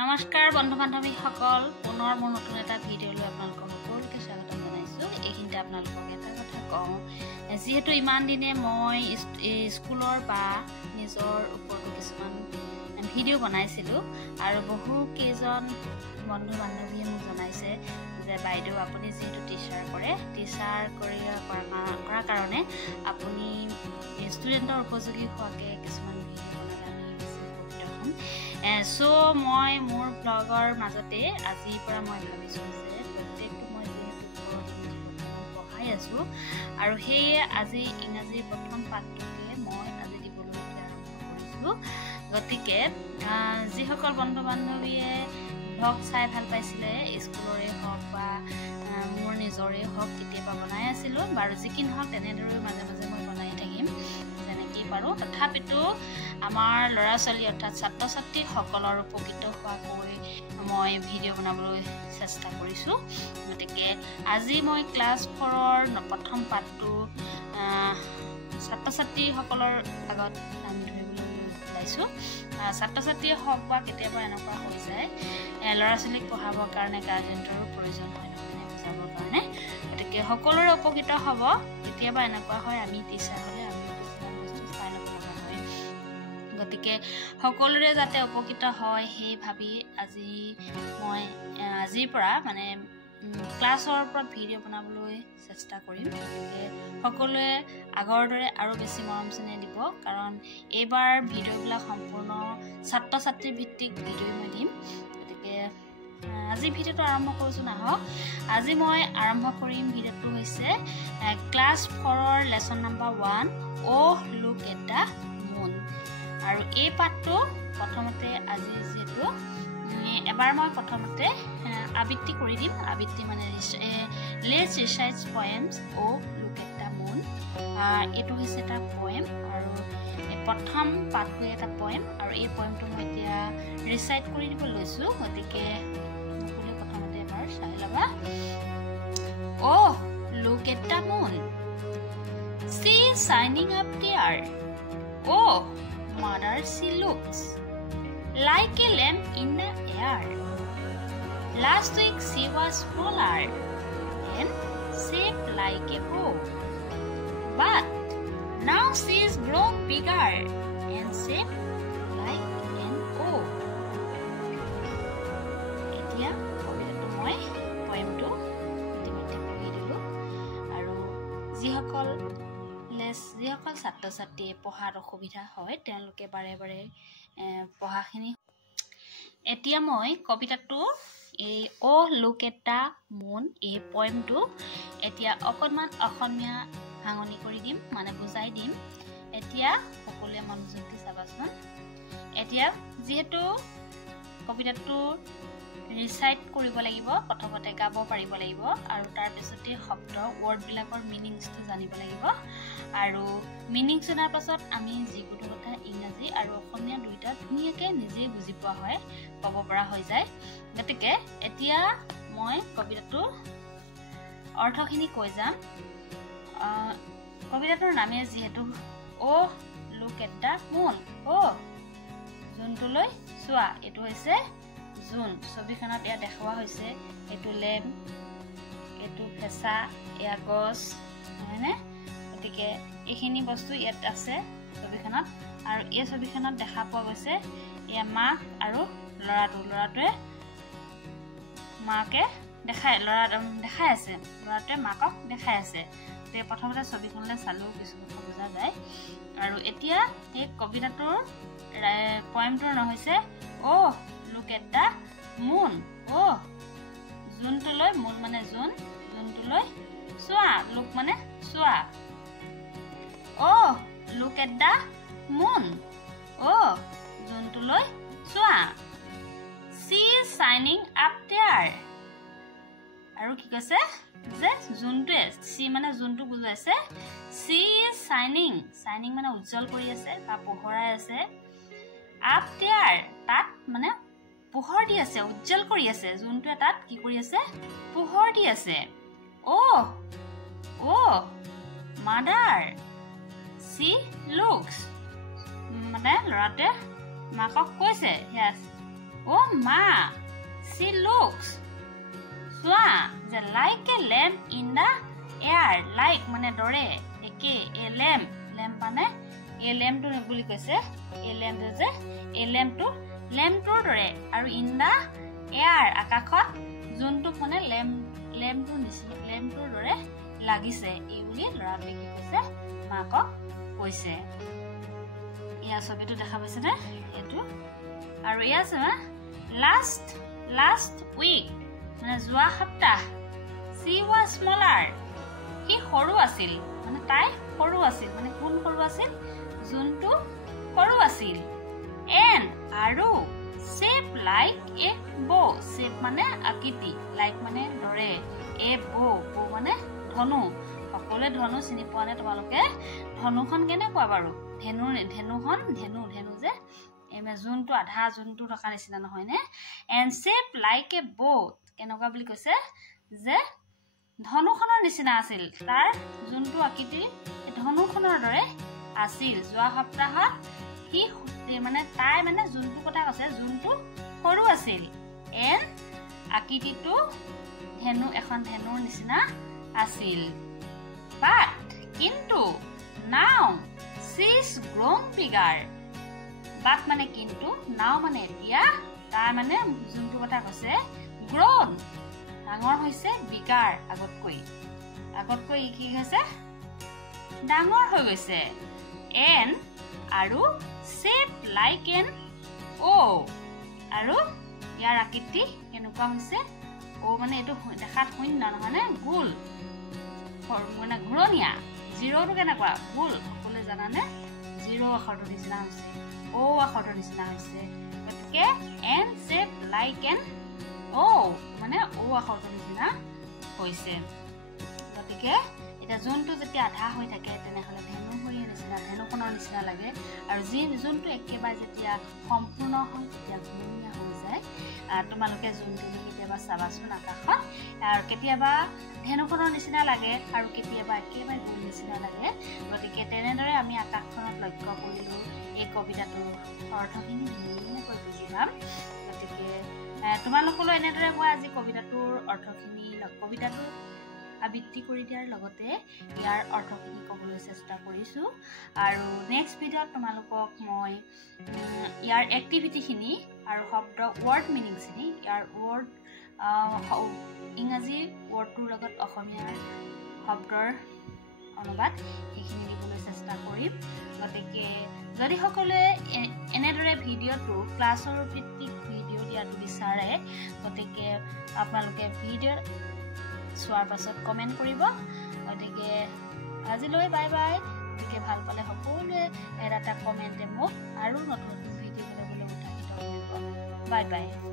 নমস্কাৰ বন্ধু বান্ধৱী সকল পুনৰ মোৰ নতুন এটা ভিডিঅ'লৈ আপোনালোকক সকলোকে স্বাগতম জনাইছোঁ। এইখিনিতে আপোনালোকক এটা কথা কওঁ, যিহেতু ইমান দিনে মই স্কুলৰ বা নিজৰ ওপৰতো কিছুমান ভিডিঅ' বনাইছিলোঁ আৰু বহু কেইজন বন্ধু বান্ধৱীয়ে মোক জনাইছে যে বাইদেউ আপুনি যিহেতু টিচাৰ কৰাৰ কাৰণে আপুনি ষ্টুডেণ্টৰ উপযোগী হোৱাকৈ কিছুমান ভিডিঅ' বনালে আমি বেছি উপকৃত হ'ম। সো মই মোৰ ব্লগৰ মাজতে আজিৰ পৰা মই ভাবিছোঁ যে প্ৰত্যেকটো মই যিহেতু পঢ়াই আছোঁ আৰু সেয়ে আজি ইংৰাজীৰ প্ৰথম পাঠটোকে মই আজি দিবলৈ আৰম্ভ কৰিছোঁ। গতিকে যিসকল বন্ধু বান্ধৱীয়ে ব্লগ চাই ভাল পাইছিলে, স্কুলৰে হওক বা মোৰ নিজৰে হওক, কেতিয়াবা বনাই আছিলোঁ বাৰু, যি কি নহওক তেনেদৰে মাজে মাজে মই বনাই থাকিম যেনেকৈ পাৰোঁ। তথাপিতো আমাৰ ল'ৰা ছোৱালী অৰ্থাৎ ছাত্ৰ ছাত্ৰীসকলৰ উপকৃত হোৱাকৈ মই ভিডিঅ' বনাবলৈ চেষ্টা কৰিছোঁ। গতিকে আজি মই ক্লাছ 4ৰ প্ৰথম পাঠটো ছাত্ৰ ছাত্ৰীসকলৰ আগত দাঙি ধৰিবলৈ ওলাইছোঁ। ছাত্ৰ ছাত্ৰীয়ে হওক বা কেতিয়াবা এনেকুৱা হৈ যায় ল'ৰা ছোৱালীক পঢ়াবৰ কাৰণে গাৰ্জেণ্টৰো প্ৰয়োজন হয় নহয় বুজাবৰ কাৰণে। গতিকে সকলোৰে উপকৃত হ'ব। কেতিয়াবা এনেকুৱা হয় আমি টিচাৰ হ'লে আমি কিছুমান বস্তু চাই ল'ব লগা হয়। গতিকে সকলোৰে যাতে উপকৃত হয় সেই ভাবি মই আজিৰ পৰা মানে ক্লাছৰ ওপৰত ভিডিঅ' বনাবলৈ চেষ্টা কৰিম। গতিকে সকলোৱে আগৰ দৰে আৰু বেছি মৰম চেনেহ দিব, কাৰণ এইবাৰ ভিডিঅ'বিলাক সম্পূৰ্ণ ছাত্ৰ ছাত্ৰী ভিত্তিক ভিডিঅ' মই দিম। গতিকে আজি ভিডিঅ'টো আৰম্ভ কৰিছোঁ নাহক। আজি মই আৰম্ভ কৰিম ভিডিঅ'টো হৈছে ক্লাছ 4ৰ lesson number 1 O' look at the moon. আৰু এই পাঠটো প্ৰথমতে আজি যিহেতু এবাৰ মই প্ৰথমতে আবৃত্তি কৰি দিম। আবৃত্তি মানে let's recite poems O' look at the moon. এইটো হৈছে এটা পয়েম আৰু প্ৰথম পাঠটোৱে এটা পয়েম আৰু এই পয়েমটো মই এতিয়া ৰিচাইট কৰি দিব লৈছোঁ। গতিকে প্ৰথমতে এবাৰ চাই ল'বা। O' look at the moon, she shining up there, O' mother she looks like a lamp in the air. Last week she was smaller and shaped like a bow, but now she is grown bigger and shaped like an O. এতিয়া কবিতাটো মই পয়েমটো ইতিমধ্যে পঢ়ি দিলোঁ আৰু যিসকল ছাত্ৰ ছাত্ৰীয়ে পঢ়াত অসুবিধা হয় তেওঁলোকে বাৰে বাৰে পঢ়াখিনি। এতিয়া মই কবিতাটো এই অ' লুক এট দ্য মুন এই পয়েমটো এতিয়া অকণমান অসমীয়া ভাঙনি কৰি দিম, মানে বুজাই দিম। এতিয়া সকলোৱে মনোযোগ দি চাবাচোন। এতিয়া যিহেতু কবিতাটো ৰিচাইট কৰিব লাগিব, প্ৰথমতে গাব পাৰিব লাগিব আৰু তাৰপিছতে শব্দ ৱৰ্ডবিলাকৰ মিনিংছটো জানিব লাগিব আৰু মিনিংছ জনাৰ পাছত আমি যিকোনো কথা ইংৰাজী আৰু অসমীয়া দুয়োটা ধুনীয়াকৈ নিজেই বুজি পোৱা হয়, ক'ব পৰা হৈ যায়। গতিকে এতিয়া মই কবিতাটোৰ অৰ্থখিনি কৈ যাম। কবিতাটোৰ নামে যিহেতু অ' লুক এট দ্য মুন, অ' জোনটোলৈ চোৱা। এইটো হৈছে জোন। ছবিখনত এয়া দেখুওৱা হৈছে এইটো লেম্প, এইটো ফেঁচা, এয়া গছ, নহয়নে? গতিকে এইখিনি বস্তু ইয়াত আছে ছবিখনত আৰু এই ছবিখনত দেখা পোৱা গৈছে এয়া মাক আৰু ল'ৰাটোৱে মাকে দেখাই আছে, ল'ৰাটোৱে মাকক দেখাই আছে। গতিকে প্ৰথমতে ছবিখনলৈ চালেও কিছু কথা বুজা যায়। আৰু এতিয়া এই কবিতাটোৰ পয়েমটোৰ নাম হৈছে অ' লুক এট দ্য মুন, অ' জোনটোলৈ, মুন মানে জোন, জোনটোলৈ চোৱা, লুক মানে চোৱা। অ' লুক এট দ্য মুন, অ' জোনটোলৈ চোৱা। সি ইজ শাইনিং আপ দেয়াৰ। আৰু কি কৈছে যে জোনটোৱে, চি মানে জোনটো বুজাইছে, সি ইজ শাইনিং, শাইনিং মানে উজ্জ্বল কৰি আছে বা পোহৰাই আছে, আপ দেয়াৰ তাত মানে পোহৰ দি আছে, উজ্জ্বল কৰি আছে। জোনটোৱে তাত কি কৰি আছে? পোহৰ দি আছে। অ' মাদাৰ চি লুকছ, মানে ল'ৰাটোৱে মাকক কৈছে, Oh ma, she looks. Swa, the like a lamp in the air. Like mane dore. Eke a lamp. Lamp mane a lamp to nebuli koise. A lamp je. A lamp to dore. Aru in the air akakhot jontu mane lamp to nisi. Lamp to dore lagise. Ei buli lorate ki koise makok koise. Iya sobitu dekha paise ne etu. Aru iya se last week মানে যোৱা সপ্তাহ she was smaller কি সৰু আছিল মানে তাই সৰু আছিল মানে কোন সৰু আছিল যোনটো সৰু আছিল and আৰু shape like a bow shape মানে আকৃতি like মানে দৰে a bow মানে ধনু সকলোৱে ধনু চিনি পোৱা নে তোমালোকে ধনুখন কেনেকুৱা বাৰু ধেনুখন ধেনু যে যোনটো আধা যোনটো থকা নিচিনা নহয় নে and shape like a bow কেনেকুৱা বুলি কৈছে যে ধনুখনৰ নিচিনা আছিল তাৰ যোনটো আকৃতি ধনুখনৰ দৰে আছিল যোৱা সপ্তাহত কি মানে তাই মানে যোনটো কথা কৈছে যোনটো সৰু আছিল and আকৃতিটো এখন ধেনুৰ নিচিনা আছিল but কিন্তু now she is grown bigger but মানে কিন্তু now মানে এতিয়া তাই মানে যোনটো কথা কৈছে grown ডাঙৰ হৈছে bigger আগতকৈ কি হৈছে ডাঙৰ হৈ গৈছে and আৰু shape like an o আৰু ইয়াৰ আকৃতি কেনেকুৱা হৈছে o মানে এটো দেখাত শূন্য নহয় নে গোল মানে ঘূৰণীয়া জিৰোটো কেনেকুৱা গোল সকলোৱে জানানে জিৰো আখৰটো নিচিনা হৈছে o আখৰটো নিচিনা হৈছে গতিকে and shape like an o মানে o আখৰটো নিচিনা হৈছে গতিকে এটা যোনটো যেতিয়া আধা হৈ থাকে তেনেহলে ধেনু হৈ নিচিনা ধেনুখনৰ নিচিনা লাগে আৰু যোনটো একেবাৰে যেতিয়া সম্পূৰ্ণ হয় তেতিয়া ঘূৰণীয়া হৈ যায় তোমালোকে যোনটো কেতিয়াবা চাবাচোন আকাশত আৰু কেতিয়াবা ধেনুখনৰ নিচিনা লাগে আৰু কেতিয়াবা একেবাৰে গোল নিচিনা লাগে গতিকে তেনেদৰে আমি আকাশখনত লক্ষ্য কৰিলো এই কবিতাটোৰ অৰ্থখিনি ধুনীয়াকৈ বুজি পাম গতিকে তোমালোকলৈ এনেদৰে মই আজি কবিতাটোৰ অৰ্থখিনি কবিতাটো আবৃত্তি কৰি দিয়াৰ লগতে ইয়াৰ অৰ্থখিনি ক'বলৈ চেষ্টা কৰিছো আৰু নেক্সট ভিডিঅ'ত তোমালোকক মই ইয়াৰ এক্টিভিটিখিনি আৰু শব্দ ৱৰ্ড মিনিংখিনি ইয়াৰ ৱৰ্ড ইংৰাজী ৱৰ্ডটোৰ লগত অসমীয়াৰ শব্দৰ অনুবাদ সেইখিনি দিবলৈ চেষ্টা কৰিম গতিকে যদি সকলোৱে এনেদৰে ভিডিঅ'টো ক্লাছৰ ভিত্তিক ভিডিঅ' দিয়াটো বিচাৰে গতিকে আপোনালোকে ভিডিঅ' চোৱাৰ পাছত কমেন্ট কৰিব গতিকে আজিলৈ বাই বাই গতিকে ভাল পালে সকলোৱে এটা কমেন্টে মোক আৰু নতুন ভিডিঅ' কৰিবলৈ উৎসাহিত কৰিব বাই বাই